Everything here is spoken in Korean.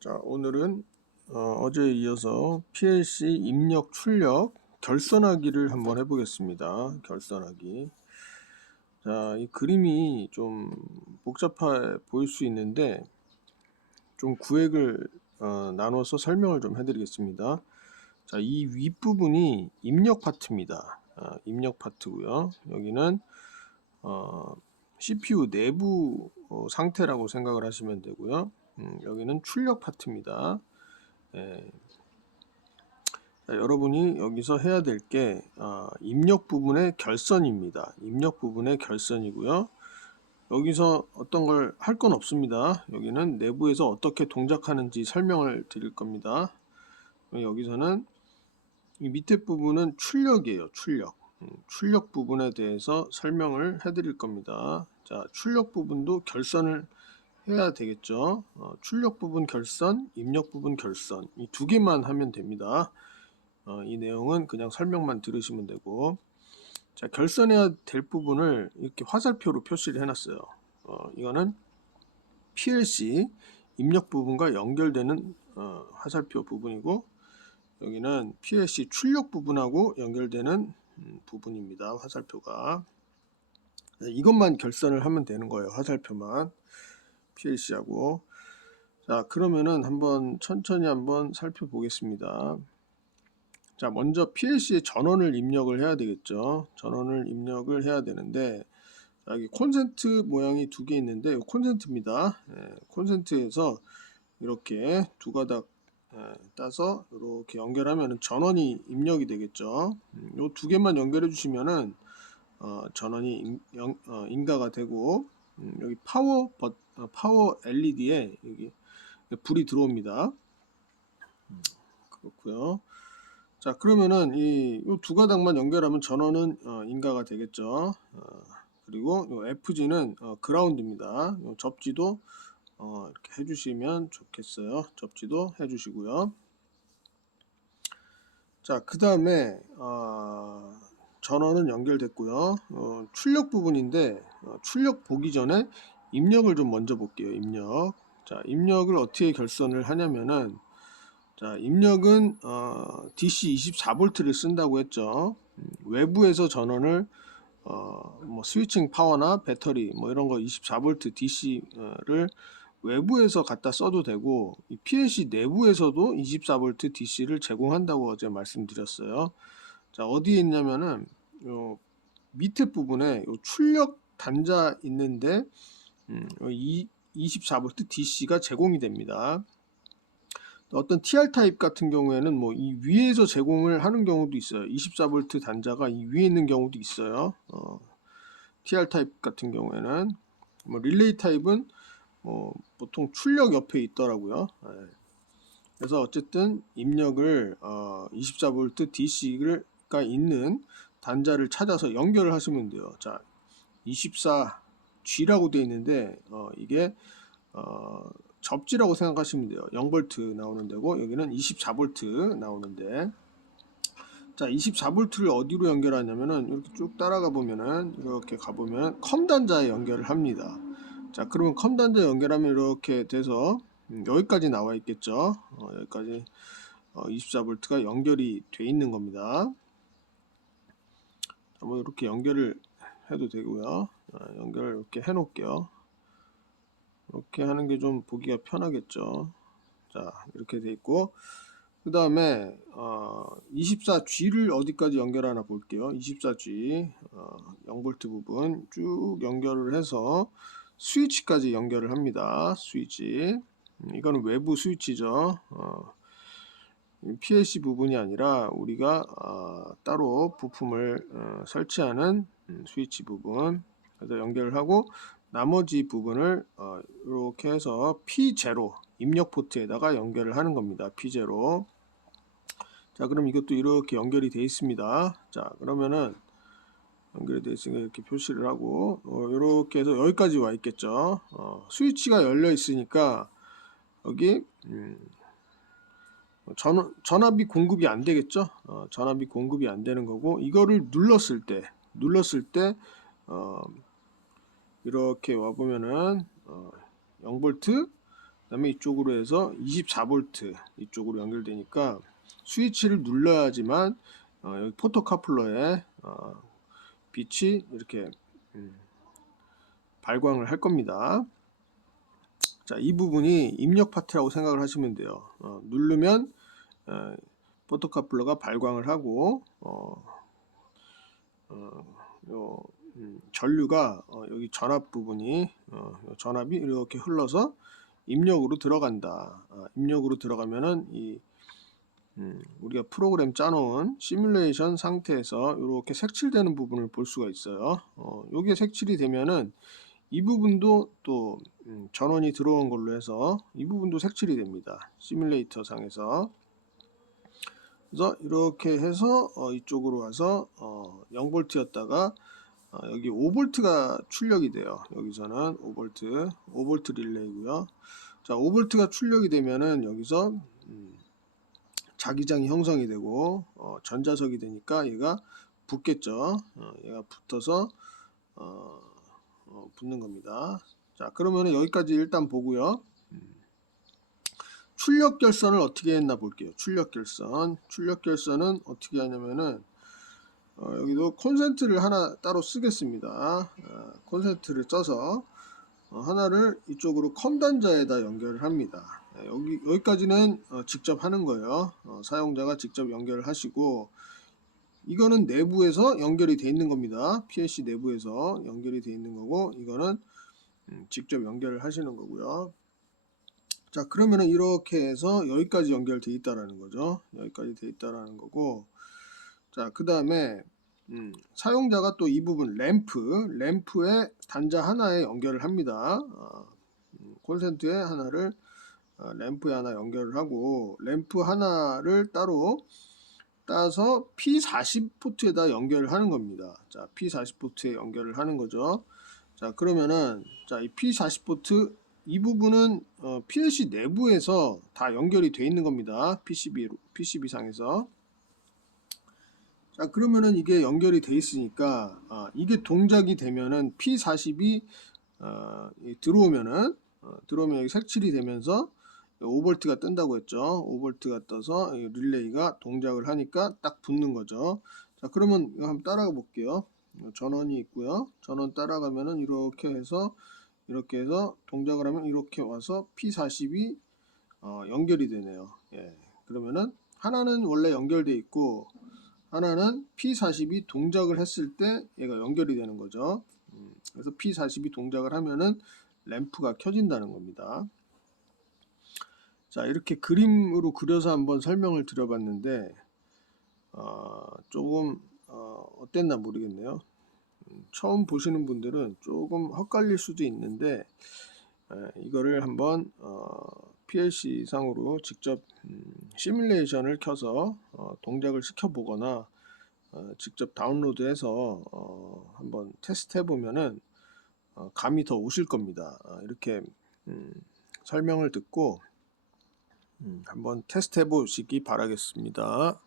자, 오늘은 어제에 이어서 PLC 입력 출력 결선하기를 한번 해보겠습니다. 결선하기. 자, 이 그림이 좀 복잡해 보일 수 있는데 좀 구획을 나눠서 설명을 좀 해드리겠습니다. 자, 이 윗부분이 입력 파트입니다. 입력 파트고요. 여기는 CPU 내부 상태라고 생각을 하시면 되고요. 여기는 출력 파트입니다. 예. 자, 여러분이 여기서 해야 될 게 입력 부분의 결선입니다. 입력 부분의 결선이고요. 여기서 어떤 걸 할 건 없습니다. 여기는 내부에서 어떻게 동작하는지 설명을 드릴 겁니다. 여기서는 이 밑에 부분은 출력이에요. 출력. 출력 부분에 대해서 설명을 해 드릴 겁니다. 자, 출력 부분도 결선을 해야 되겠죠. 출력 부분 결선, 입력 부분 결선, 이 두 개만 하면 됩니다. 이 내용은 그냥 설명만 들으시면 되고, 자, 결선해야 될 부분을 이렇게 화살표로 표시를 해놨어요. 이거는 PLC 입력 부분과 연결되는 화살표 부분이고, 여기는 PLC 출력 부분하고 연결되는 부분입니다. 화살표가. 이것만 결선을 하면 되는 거예요. 화살표만. PLC하고. 자, 그러면은 천천히 한번 살펴보겠습니다. 자, 먼저 PLC에 전원을 입력을 해야 되겠죠. 전원을 입력을 해야 되는데, 여기 콘센트 모양이 두 개 있는데 콘센트입니다. 콘센트에서 이렇게 두 가닥 따서 이렇게 연결하면 전원이 입력이 되겠죠. 이 두 개만 연결해 주시면은 전원이 인가가 되고, 여기 파워 LED에 여기 불이 들어옵니다. 그렇고요. 자, 그러면은 이 두 가닥만 연결하면 전원은 인가가 되겠죠. 그리고 요 FG는 그라운드입니다. 요 접지도 이렇게 해주시면 좋겠어요. 접지도 해주시고요. 자, 그 다음에 전원은 연결됐고요. 출력 부분인데 출력 보기 전에 입력을 좀 먼저 볼게요. 입력. 자, 입력을 어떻게 결선을 하냐면은, 자, 입력은 DC 24V를 쓴다고 했죠. 외부에서 전원을 뭐 스위칭 파워나 배터리 뭐 이런 거 24V DC를 외부에서 갖다 써도 되고, 이 PLC 내부에서도 24V DC를 제공한다고 어제 말씀드렸어요. 자, 어디에 있냐면은 요 밑에 부분에 요 출력 단자 있는데 24V DC가 제공이 됩니다. 어떤 TR 타입 같은 경우에는 뭐 이 위에서 제공을 하는 경우도 있어요. 24V 단자가 이 위에 있는 경우도 있어요. TR 타입 같은 경우에는 뭐 릴레이 타입은 보통 출력 옆에 있더라고요. 그래서 어쨌든 입력을 24V DC가 있는 단자를 찾아서 연결을 하시면 돼요. 자, 24G라고 되어 있는데 이게 접지라고 생각하시면 돼요. 0V 나오는 데고, 여기는 24V 나오는데, 자, 24V를 어디로 연결하냐면은 이렇게 쭉 따라가 보면은 이렇게 가보면 컴 단자에 연결을 합니다. 자, 그러면 컴 단자 연결하면 이렇게 돼서 여기까지 나와 있겠죠. 여기까지 24V가 연결이 돼 있는 겁니다. 뭐 이렇게 연결을 해도 되고요. 연결을 이렇게 해 놓을게요. 이렇게 하는 게 좀 보기가 편하겠죠. 자, 이렇게 돼 있고, 그 다음에 24G를 어디까지 연결하나 볼게요. 24G 0V 부분 쭉 연결을 해서 스위치까지 연결을 합니다. 스위치. 이거는 외부 스위치죠. PLC 부분이 아니라 우리가 따로 부품을 설치하는 스위치 부분. 그래서 연결을 하고, 나머지 부분을 이렇게 해서 P0 입력 포트에다가 연결을 하는 겁니다. P0. 자, 그럼 이것도 이렇게 연결이 되어 있습니다. 자, 그러면은 연결이 되어 있으니까 이렇게 표시를 하고, 이렇게 해서 여기까지 와 있겠죠. 스위치가 열려 있으니까 여기 전압이 공급이 안 되겠죠. 전압이 공급이 안 되는 거고, 이거를 눌렀을 때 이렇게 와 보면은 0V 그다음에 이쪽으로 해서 24V 이쪽으로 연결되니까 스위치를 눌러야지만 여기 포토카플러에 빛이 이렇게 발광을 할 겁니다. 자, 이 부분이 입력 파트라고 생각을 하시면 돼요. 누르면 포토카플러가 발광을 하고 전류가 여기 전압 부분이 전압이 이렇게 흘러서 입력으로 들어간다. 입력으로 들어가면은 우리가 프로그램 짜놓은 시뮬레이션 상태에서 이렇게 색칠되는 부분을 볼 수가 있어요. 요게 색칠이 되면은 이 부분도 또 전원이 들어온 걸로 해서 이 부분도 색칠이 됩니다. 시뮬레이터 상에서. 그래서 이렇게 해서 이쪽으로 와서 0V였다가 여기 5V가 출력이 돼요. 여기서는 5V 릴레이고요. 자, 5V가 출력이 되면은 여기서 자기장이 형성이 되고 전자석이 되니까 얘가 붙겠죠. 얘가 붙어서 붙는 겁니다. 자, 그러면 여기까지 일단 보고요. 출력 결선을 어떻게 했나 볼게요. 출력 결선은 어떻게 하냐면은 여기도 콘센트를 하나 따로 쓰겠습니다. 콘센트를 써서 하나를 이쪽으로 컴단자에다 연결을 합니다. 여기까지는 직접 하는 거예요. 사용자가 직접 연결을 하시고, 이거는 내부에서 연결이 돼 있는 겁니다. PLC 내부에서 연결이 돼 있는 거고, 이거는 직접 연결을 하시는 거고요. 자, 그러면은 이렇게 해서 여기까지 연결돼 있다라는 거죠. 여기까지 돼 있다라는 거고, 자, 그 다음에 사용자가 또 이 부분 램프에 단자 하나에 연결을 합니다. 콘센트에 하나를 램프에 하나 연결을 하고, 램프 하나를 따로 따서 P40 포트에다 연결을 하는 겁니다. 자, P40 포트에 연결을 하는 거죠. 자, 그러면은 자, 이 P40 포트 이 부분은 PLC 내부에서 다 연결이 돼 있는 겁니다. PCB 상에서. 자, 그러면은 이게 연결이 돼 있으니까 이게 동작이 되면은 P40이 들어오면은 여기 색칠이 되면서 5V가 뜬다고 했죠. 5V가 떠서 릴레이가 동작을 하니까 딱 붙는 거죠. 자, 그러면 이거 한번 따라가 볼게요. 전원이 있고요. 전원 따라가면은 이렇게 해서 동작을 하면 이렇게 와서 P40이 연결이 되네요. 예. 그러면은 하나는 원래 연결돼 있고 하나는 P40이 동작을 했을 때 얘가 연결이 되는 거죠. 그래서 P40이 동작을 하면은 램프가 켜진다는 겁니다. 자, 이렇게 그림으로 그려서 한번 설명을 드려봤는데 조금 어땠나 모르겠네요. 처음 보시는 분들은 조금 헛갈릴 수도 있는데 이거를 한번 PLC 상으로 직접 시뮬레이션을 켜서 동작을 시켜 보거나 직접 다운로드해서 한번 테스트 해보면은 감이 더 오실 겁니다. 이렇게 설명을 듣고 한번 테스트 해보시기 바라겠습니다.